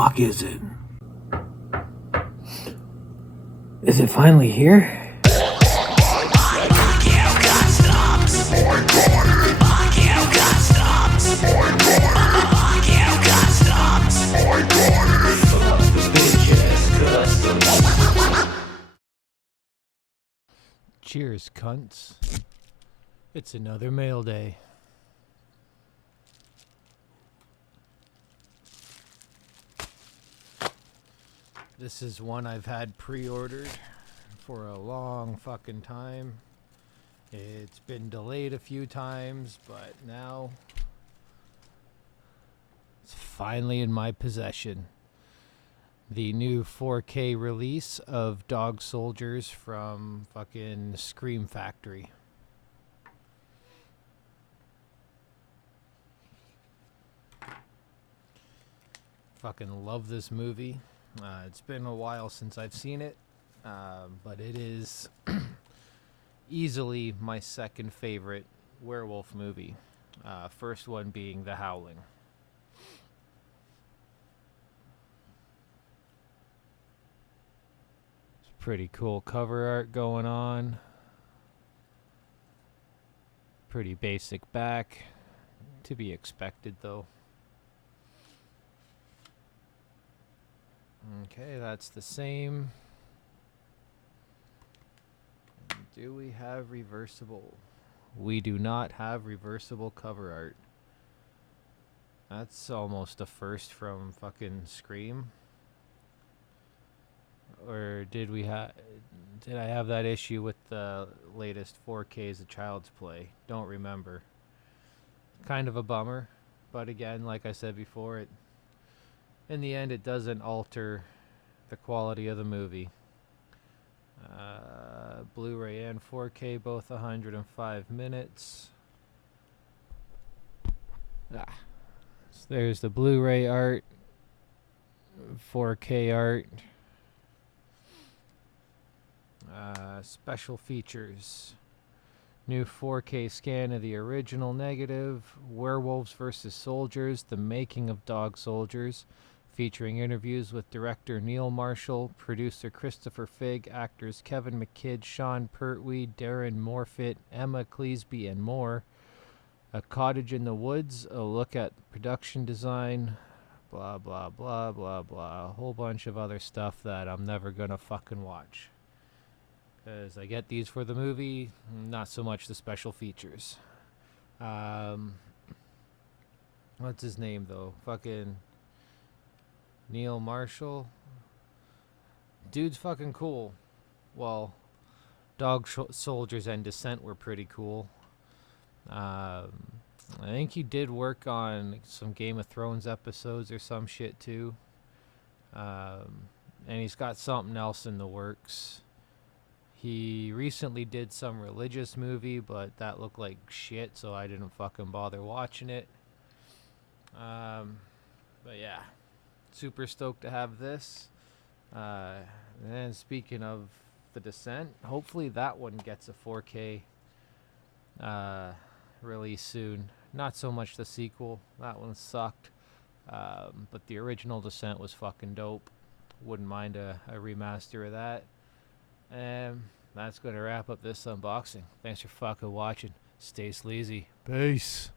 fuck is it? Is it finally here? Cheers, cunts. It's another mail day. This is one I've had pre-ordered for a long fucking time. It's been delayed a few times, but now it's finally in my possession. The new 4K release of Dog Soldiers from fucking Scream Factory. Fucking love this movie. It's been a while since I've seen it, but it is easily my second favorite werewolf movie. First one being The Howling. Pretty cool cover art going on. Pretty basic back. To be expected, though. Okay, that's the same. Do we have reversible? We do not have reversible cover art. That's almost a first from fucking Scream. Or did I have that issue with the latest 4Ks of Child's Play? Don't remember. Kind of a bummer, but again, like I said before, in the end it doesn't alter the quality of the movie. Blu-ray and 4K, both 105 minutes. So there's the Blu-ray art, 4K art. Special features. New 4K scan of the original negative. Werewolves vs. Soldiers, The Making of Dog Soldiers. Featuring interviews with director Neil Marshall, producer Christopher Figg, actors Kevin McKidd, Sean Pertwee, Darren Morfitt, Emma Cleesby, and more. A Cottage in the Woods, a look at production design. Blah, blah, blah, blah, blah. A whole bunch of other stuff that I'm never gonna fucking watch. Because I get these for the movie, not so much the special features. What's his name, though? Fucking Neil Marshall. Dude's fucking cool. Well, Dog Soldiers and Descent were pretty cool. I think he did work on some Game of Thrones episodes or some shit, too. And he's got something else in the works. He recently did some religious movie, but that looked like shit, so I didn't fucking bother watching it. But yeah, super stoked to have this. And speaking of The Descent, hopefully that one gets a 4K release soon. Not so much the sequel, that one sucked. But the original Descent was fucking dope. Wouldn't mind a remaster of that. That's going to wrap up this unboxing. Thanks for fucking watching. Stay sleazy. Peace.